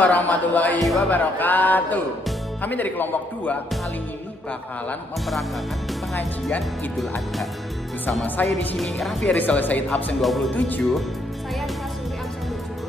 warahmatullahi wabarakatuh. Kami dari kelompok 2 kali ini bakalan memperagakan pengajian Idul Adha. Bersama saya di sini Raffi Rizal Said absen 27. Saya Kasuri absen 7.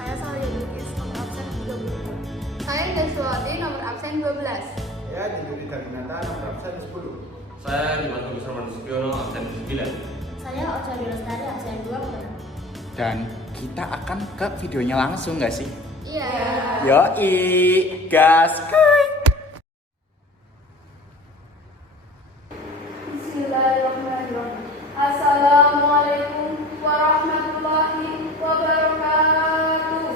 Saya Salih Lukis nomor absen 22. Saya Deswati nomor absen 12. Saya Diduri Daginata nomor absen 10. Saya Dimas Agus Ramadhanusukyono absen 9. Saya Ocha Lestari absen 2. Dan kita akan ke videonya langsung nggak sih? Iya. Yoi, gas kai. Bismillahirrahmanirrahim. Assalamualaikum warahmatullahi wabarakatuh.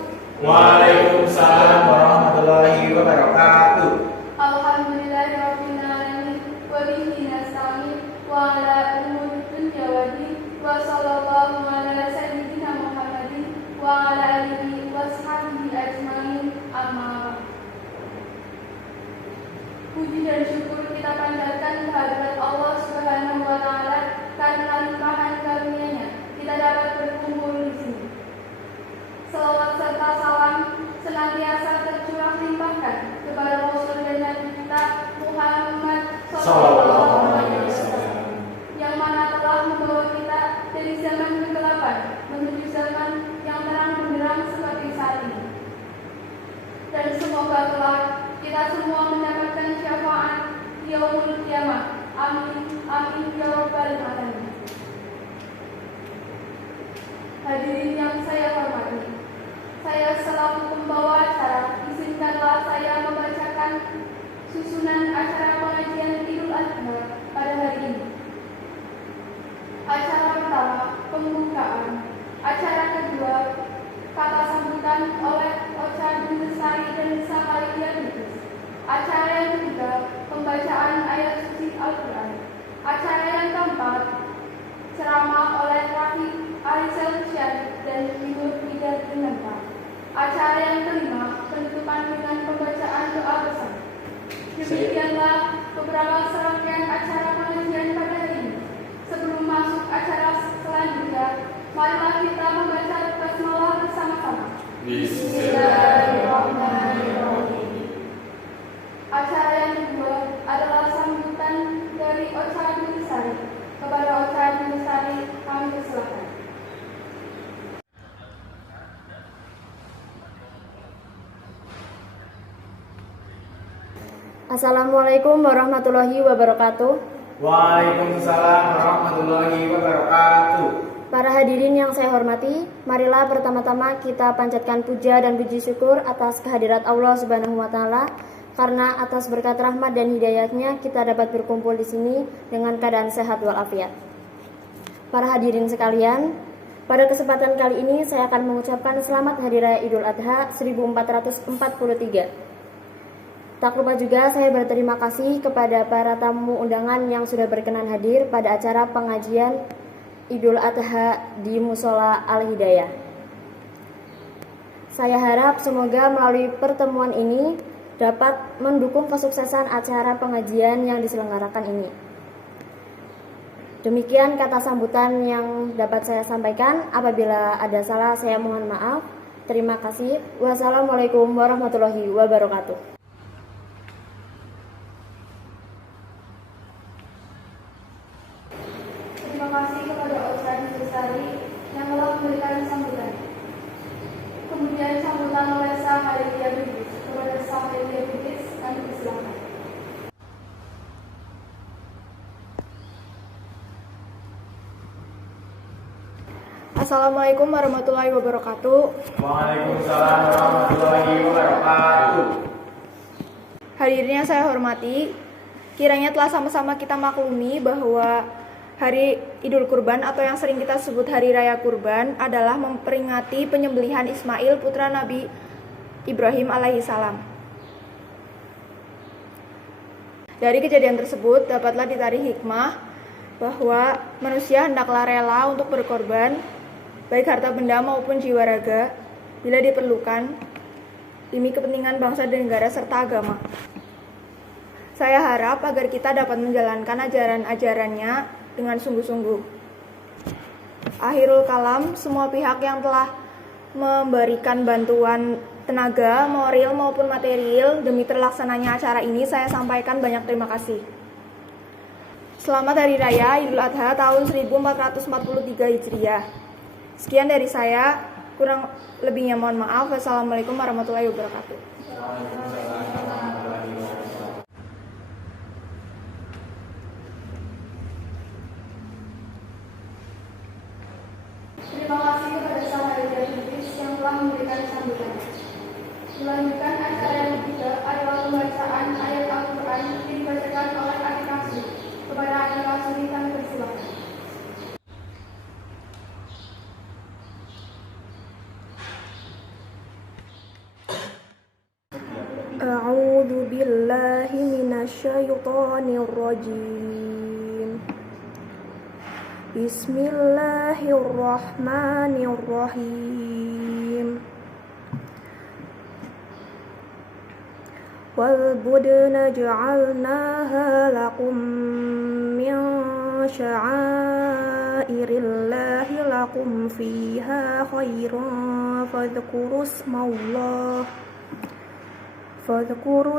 Waalaikumsalam warahmatullahi wabarakatuh. Alhamdulillahirabbil alamin wa bihi nasta'in wa ala umuri dunya waddin wa sallallahu ala sayyidina Muhammadin wa ala alihi wa sahbihi ajmain amma ba'd. Puji dan syukur kita panjatkan kehadirat Allah Subhanahu wa taala karena limpahan karunia-Nya kita dapat berkumpul di sini. Salawat serta salam senantiasa tercurah limpahkan kepada Rasul dan Nabi kita Muhammad sallallahu alaihi wasallam yang mana telah membawa kita dari zaman kegelapan menuju zaman yang terang benderang seperti saat ini. Dan semoga kelak kita semua mendapatkan syafaat yaumul kiamah. Amin amin ya rabbal alamin. Hadirin yang saya hormati, saya selaku pembawa acara, izinkanlah saya membacakan susunan acara pengajian Idul Adha pada hari ini. Acara pertama, pembukaan. Acara kedua, kata sambutan oleh Ocha Lestari dan Salih Lukis. Acara yang ketiga, pembacaan ayat suci Al-Quran. Acara yang keempat, ceramah oleh Raffi Rizal Said dan Ibu Ida Dinanta. Acara yang kelima, penutupan dengan pembacaan doa bersama. Demikianlah beberapa serangkaian acara pengajian pada hari ini. Sebelum masuk acara selanjutnya, marilah kita membaca basmalah bersama-sama. Bismillahirrahmanirrahim. Acara yang kedua adalah sambutan dari Ocha Lestari. Kepada Ocha Lestari kami persilakan. Assalamualaikum warahmatullahi wabarakatuh. Waalaikumsalam warahmatullahi wabarakatuh. Para hadirin yang saya hormati, marilah pertama-tama kita panjatkan puja dan puji syukur atas kehadirat Allah Subhanahu wa taala karena atas berkat rahmat dan hidayatnya kita dapat berkumpul di sini dengan keadaan sehat walafiat. Para hadirin sekalian, pada kesempatan kali ini saya akan mengucapkan selamat Hari Raya Idul Adha 1443. Tak lupa juga saya berterima kasih kepada para tamu undangan yang sudah berkenan hadir pada acara pengajian Idul Adha di Musola Al-Hidayah. Saya harap semoga melalui pertemuan ini dapat mendukung kesuksesan acara pengajian yang diselenggarakan ini. Demikian kata sambutan yang dapat saya sampaikan. Apabila ada salah saya mohon maaf. Terima kasih. Wassalamualaikum warahmatullahi wabarakatuh. Terima kasih kepada Ocha Lestari yang telah memberikan sambutan. Kemudian sambutan oleh Salih Lukis. Kepada Salih Lukis kami persilakan. Assalamualaikum warahmatullahi wabarakatuh. Waalaikumsalam warahmatullahi wabarakatuh. Hadirin yang saya hormati, kiranya telah sama-sama kita maklumi bahwa Hari Idul Kurban atau yang sering kita sebut Hari Raya Kurban adalah memperingati penyembelihan Ismail putra Nabi Ibrahim alaihissalam. Dari kejadian tersebut dapatlah ditarik hikmah bahwa manusia hendaklah rela untuk berkorban baik harta benda maupun jiwa raga bila diperlukan demi kepentingan bangsa dan negara serta agama. Saya harap agar kita dapat menjalankan ajaran-ajarannya dengan sungguh-sungguh. Akhirul kalam, semua pihak yang telah memberikan bantuan tenaga, moral maupun material demi terlaksananya acara ini, saya sampaikan banyak terima kasih. Selamat Hari Raya Idul Adha tahun 1443 Hijriah. Sekian dari saya, kurang lebihnya mohon maaf. Wassalamualaikum warahmatullahi wabarakatuh. Terima kasih kepada Sahabat Idris yang telah memberikan sambutan. Melanjutkan acara yang ketiga adalah pembacaan ayat Al-Quran yang dibacakan oleh Adik Kasri. Kepada Adik Kasri kami persilakan. A'udzu billahi minasyaitonir rajim. Bismillahirrahmanirrahim. Wal budna ja'alnaha lakum min sya'airillahi lakum fiha khairun fadhkuru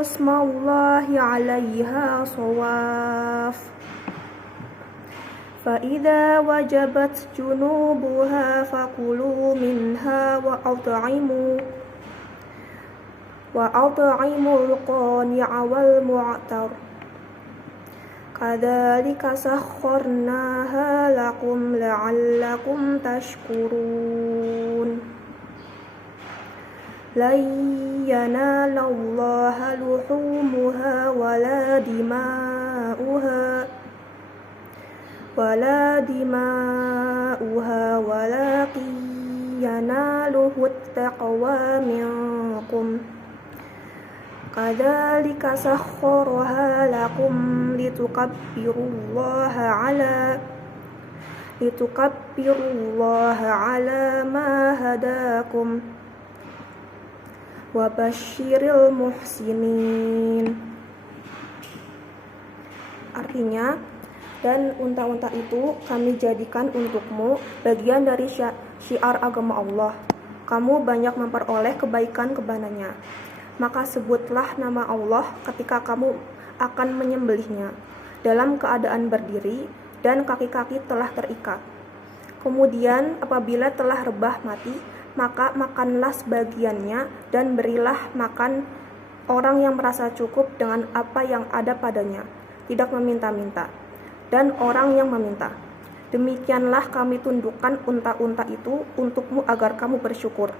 ismallahi 'alaiha shawaf. فإذا وجبت جنوبها فكلوا منها وأطعموا القانع والمعتر كذلك سخرناها لكم لعلكم تشكرون لن ينال الله لحومها ولا دماؤها ولكن يناله التقوى منكم كذلك سخرها لكم لتكبروا الله على ما هداكم وبشر المحسنين. Artinya, dan unta-unta itu kami jadikan untukmu bagian dari syiar agama Allah. Kamu banyak memperoleh kebaikan kepadanya. Maka sebutlah nama Allah ketika kamu akan menyembelihnya, dalam keadaan berdiri dan kaki-kaki telah terikat. Kemudian apabila telah rebah mati, maka makanlah sebagiannya dan berilah makan orang yang merasa cukup dengan apa yang ada padanya, tidak meminta-minta, dan orang yang meminta. Demikianlah kami tundukkan unta-unta itu untukmu agar kamu bersyukur.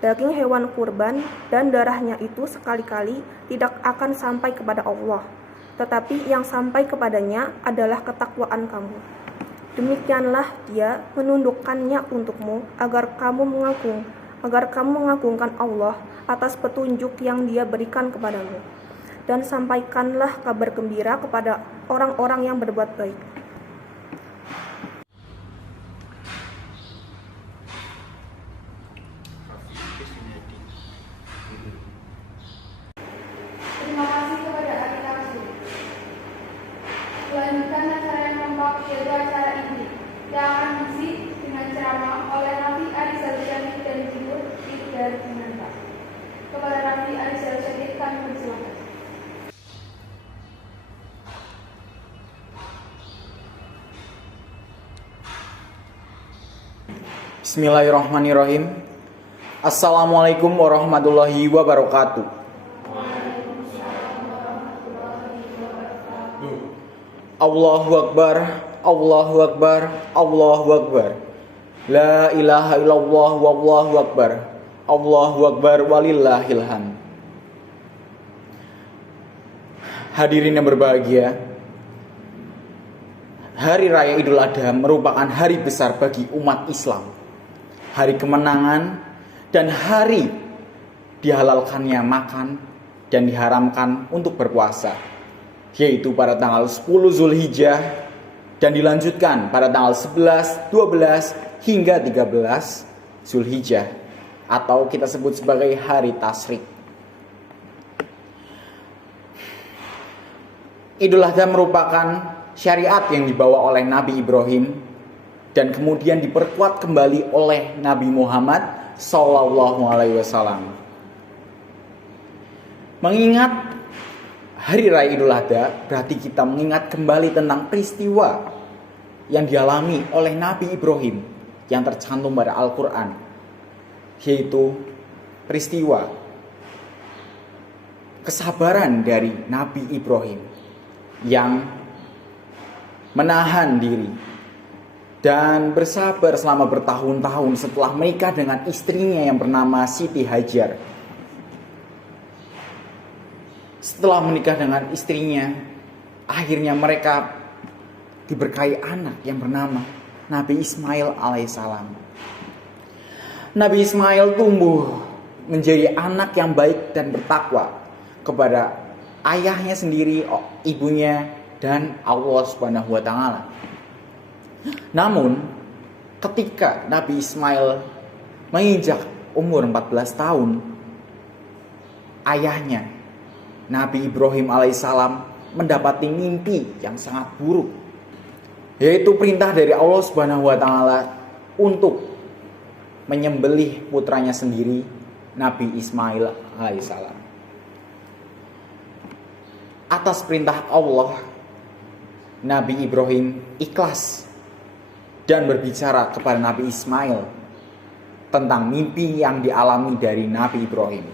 Daging hewan kurban dan darahnya itu sekali-kali tidak akan sampai kepada Allah, tetapi yang sampai kepadanya adalah ketakwaan kamu. Demikianlah Dia menundukkannya untukmu agar kamu mengagungkan Allah atas petunjuk yang Dia berikan kepadamu. Dan sampaikanlah kabar gembira kepada orang-orang yang berbuat baik. Terima kasih kepada Adik Kasri. Melanjutkan acara yang keempat yaitu acara ini yang akan diisi dengan ceramah oleh Rafi Arizal Syarif dan Jibur dari Jakarta. Kepada Rafi Arizal Syarif kami persilakan. Bismillahirrahmanirrahim. Assalamualaikum warahmatullahi wabarakatuh. Allahu Akbar, Allahu Akbar, Allahu Akbar. La ilaha illallah wallahu akbar. Allahu Akbar walillahil hamd. Hadirin yang berbahagia, Hari Raya Idul Adha merupakan hari besar bagi umat Islam. Hari kemenangan dan hari dihalalkannya makan dan diharamkan untuk berpuasa, yaitu pada tanggal 10 Zulhijjah dan dilanjutkan pada tanggal 11, 12 hingga 13 Zulhijjah atau kita sebut sebagai hari Tasyrik. Idul Adha merupakan syariat yang dibawa oleh Nabi Ibrahim dan kemudian diperkuat kembali oleh Nabi Muhammad Sallallahu Alaihi Wasallam. Mengingat Hari Raya Idul Adha berarti kita mengingat kembali tentang peristiwa yang dialami oleh Nabi Ibrahim yang tercantum pada Al-Quran, yaitu peristiwa kesabaran dari Nabi Ibrahim yang menahan diri dan bersabar selama bertahun-tahun setelah menikah dengan istrinya yang bernama Siti Hajar. Setelah menikah dengan istrinya, akhirnya mereka diberkahi anak yang bernama Nabi Ismail alaihissalam. Nabi Ismail tumbuh menjadi anak yang baik dan bertakwa kepada ayahnya sendiri, ibunya, dan Allah Subhanahu wa taala. Namun, ketika Nabi Ismail menginjak umur 14 tahun, ayahnya Nabi Ibrahim alaihissalam mendapati mimpi yang sangat buruk, yaitu perintah dari Allah Subhanahu wa taala untuk menyembelih putranya sendiri, Nabi Ismail alaihissalam. Atas perintah Allah, Nabi Ibrahim ikhlas dan berbicara kepada Nabi Ismail tentang mimpi yang dialami dari Nabi Ibrahim.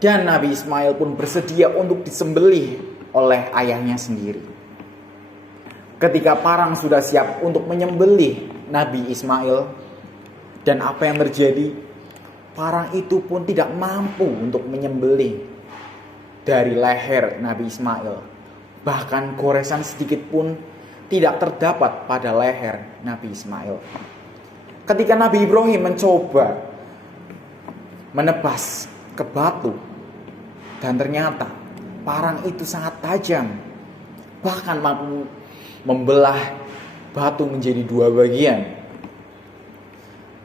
Dan Nabi Ismail pun bersedia untuk disembelih oleh ayahnya sendiri. Ketika parang sudah siap untuk menyembelih Nabi Ismail, dan apa yang terjadi? Parang itu pun tidak mampu untuk menyembelih dari leher Nabi Ismail. Bahkan goresan sedikit pun tidak terdapat pada leher Nabi Ismail. Ketika Nabi Ibrahim mencoba menebas ke batu, dan ternyata parang itu sangat tajam, bahkan mampu membelah batu menjadi 2 bagian.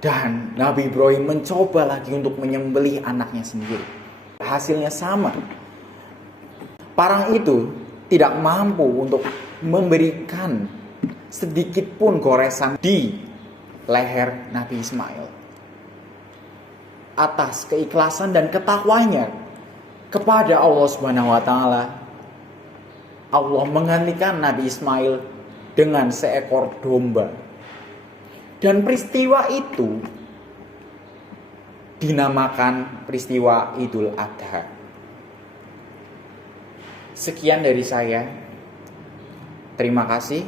Dan Nabi Ibrahim mencoba lagi untuk menyembelih anaknya sendiri. Hasilnya sama. Parang itu tidak mampu untuk memberikan sedikit pun goresan di leher Nabi Ismail. Atas keikhlasan dan ketakwanya kepada Allah Subhanahu wa taala, Allah menggantikan Nabi Ismail dengan seekor domba. Dan peristiwa itu dinamakan peristiwa Idul Adha. Sekian dari saya. Terima kasih.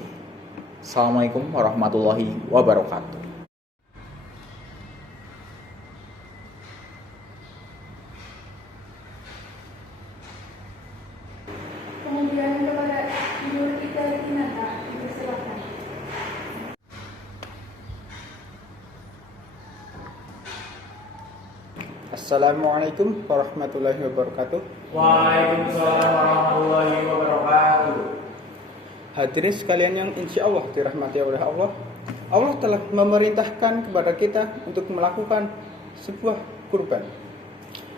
Assalamualaikum warahmatullahi wabarakatuh. Kemudian kepada Idul Fitri Dinata, dipersilakan. Assalamualaikum warahmatullahi wabarakatuh. Waalaikumsalam warahmatullahi wabarakatuh. Hadirin sekalian yang insya Allah dirahmati oleh Allah, Allah telah memerintahkan kepada kita untuk melakukan sebuah kurban,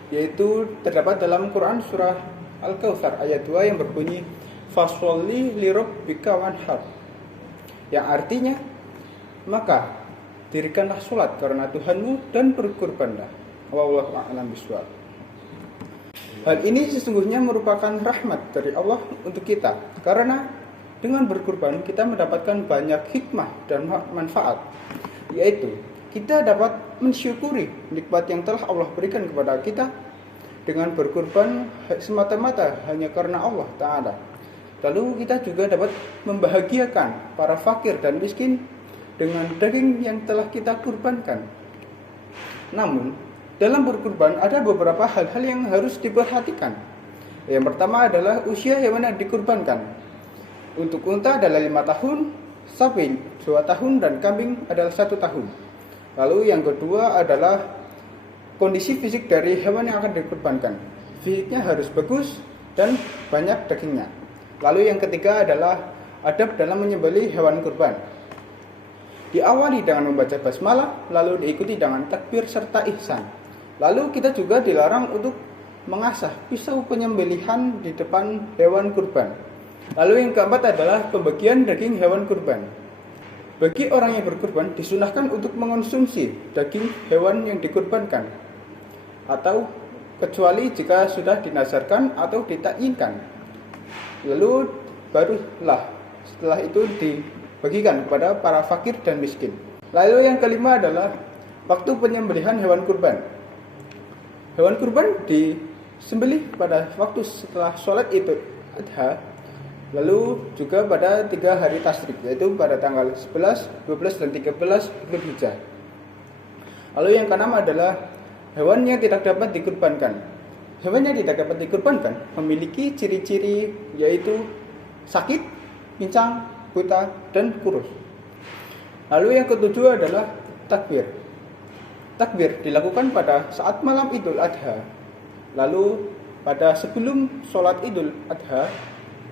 yaitu terdapat dalam Quran surah Al-Kautsar ayat 2 yang berbunyi Fasholli lirabbika wanhar, yang artinya maka dirikanlah sholat karena Tuhanmu dan berkurbanlah. Wallahu a'lam bishawab. Hal ini sesungguhnya merupakan rahmat dari Allah untuk kita, karena dengan berkurban kita mendapatkan banyak hikmah dan manfaat, yaitu kita dapat mensyukuri nikmat yang telah Allah berikan kepada kita dengan berkurban semata-mata hanya karena Allah Ta'ala. Lalu kita juga dapat membahagiakan para fakir dan miskin dengan daging yang telah kita kurbankan. Namun, dalam berkurban ada beberapa hal-hal yang harus diperhatikan. Yang pertama adalah usia hewan yang dikurbankan. Untuk unta adalah 5 tahun, sapi 2 tahun, dan kambing adalah 1 tahun. Lalu yang kedua adalah kondisi fisik dari hewan yang akan dikurbankan. Fisiknya harus bagus dan banyak dagingnya. Lalu yang ketiga adalah adab dalam menyembelih hewan kurban. Diawali dengan membaca basmalah, lalu diikuti dengan takbir serta ihsan. Lalu kita juga dilarang untuk mengasah pisau penyembelihan di depan hewan kurban. Lalu yang keempat adalah pembagian daging hewan kurban. Bagi orang yang berkurban disunahkan untuk mengonsumsi daging hewan yang dikurbankan, atau kecuali jika sudah dinazarkan atau ditakyinkan. Lalu barulah setelah itu dibagikan kepada para fakir dan miskin. Lalu yang kelima adalah waktu penyembelihan hewan kurban. Hewan kurban disembelih pada waktu setelah sholat Idul Adha, lalu juga pada 3 hari tasyrik, yaitu pada tanggal 11, 12, dan 13 Dzulhijjah. Lalu yang keenam adalah hewan yang tidak dapat dikurbankan. Hewan yang tidak dapat dikurbankan memiliki ciri-ciri yaitu sakit, pincang, buta, dan kurus. Lalu yang ketujuh adalah takbir. Takbir dilakukan pada saat malam Idul Adha, lalu pada sebelum sholat Idul Adha,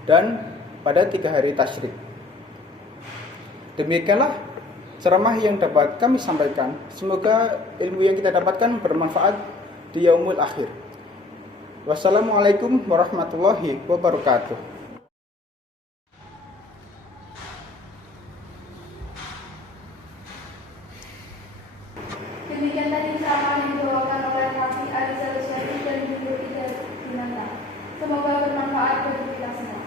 dan pada 3 hari tasyrik. Demikianlah ceramah yang dapat kami sampaikan. Semoga ilmu yang kita dapatkan bermanfaat di yaumul akhir. Wassalamualaikum warahmatullahi wabarakatuh. Demikian tadi ceramah yang dibawakan oleh Hafiz Arizal Syarif dan Ibu Ida Dinanta. Semoga bermanfaat bagi kita semua.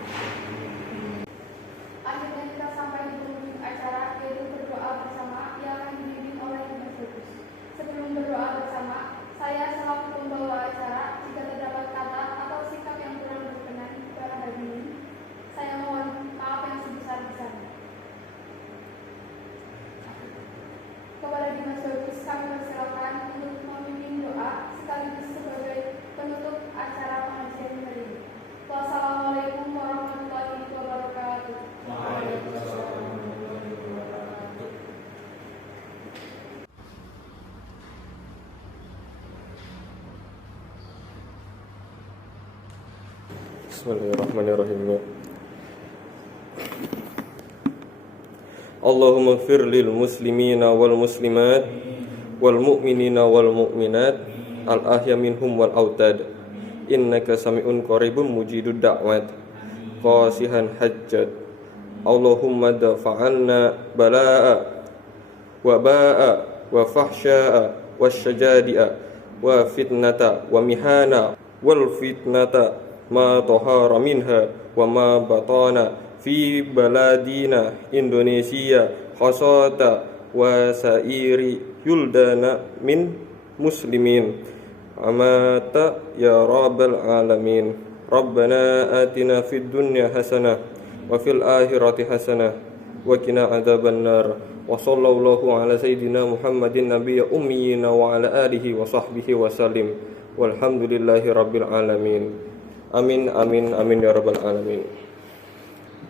Akhirnya kita sampai di penghujung acara, yaitu berdoa bersama yang akan dibimbing oleh Mas Bagus. Sebelum berdoa bersama, saya selaku pembawa acara, jika terdapat kata atau sikap yang kurang berkenan pada hari ini, saya mohon maaf yang sebesar-besarnya. Kepada Dimas Bagus kami persilakan untuk memimpin doa sekaligus sebagai penutup acara pengajian hari ini. Wassalamualaikum warahmatullahi wabarakatuh. Bismillahirrahmanirrahim. Allahumma ighfir lil muslimina wal muslimat wal mu'minina wal mu'minat al ahya minhum wal autad innaka sami'un qaribun mujibud da'wat qasihan hajjat. Allahumma dafa'anna bala'a wa ba'a wa fahsya'a wa syajadi'a wa fitnata wa mihana wal fitnata ma tahara minha wa ma batana fi baladina Indonesia khasata wa sairi yuldana min muslimin amata ya rabbal alamin. Rabbana atina fid dunya hasanah wa fil akhirati hasanah wa qina adzaban nar. Wa sallallahu ala sayyidina Muhammadin nabiyyi ummiyina wa ala alihi wa sahbihi wa sallim. Walhamdulillahi rabbil alamin. Amin amin amin ya rabbal alamin.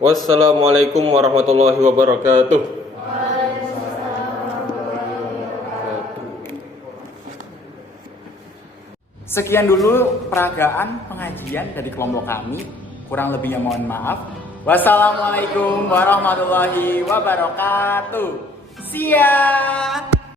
Wassalamualaikum warahmatullahi wabarakatuh. Sekian dulu peragaan pengajian dari kelompok kami. Kurang lebihnya mohon maaf. Wassalamualaikum warahmatullahi wabarakatuh. See ya.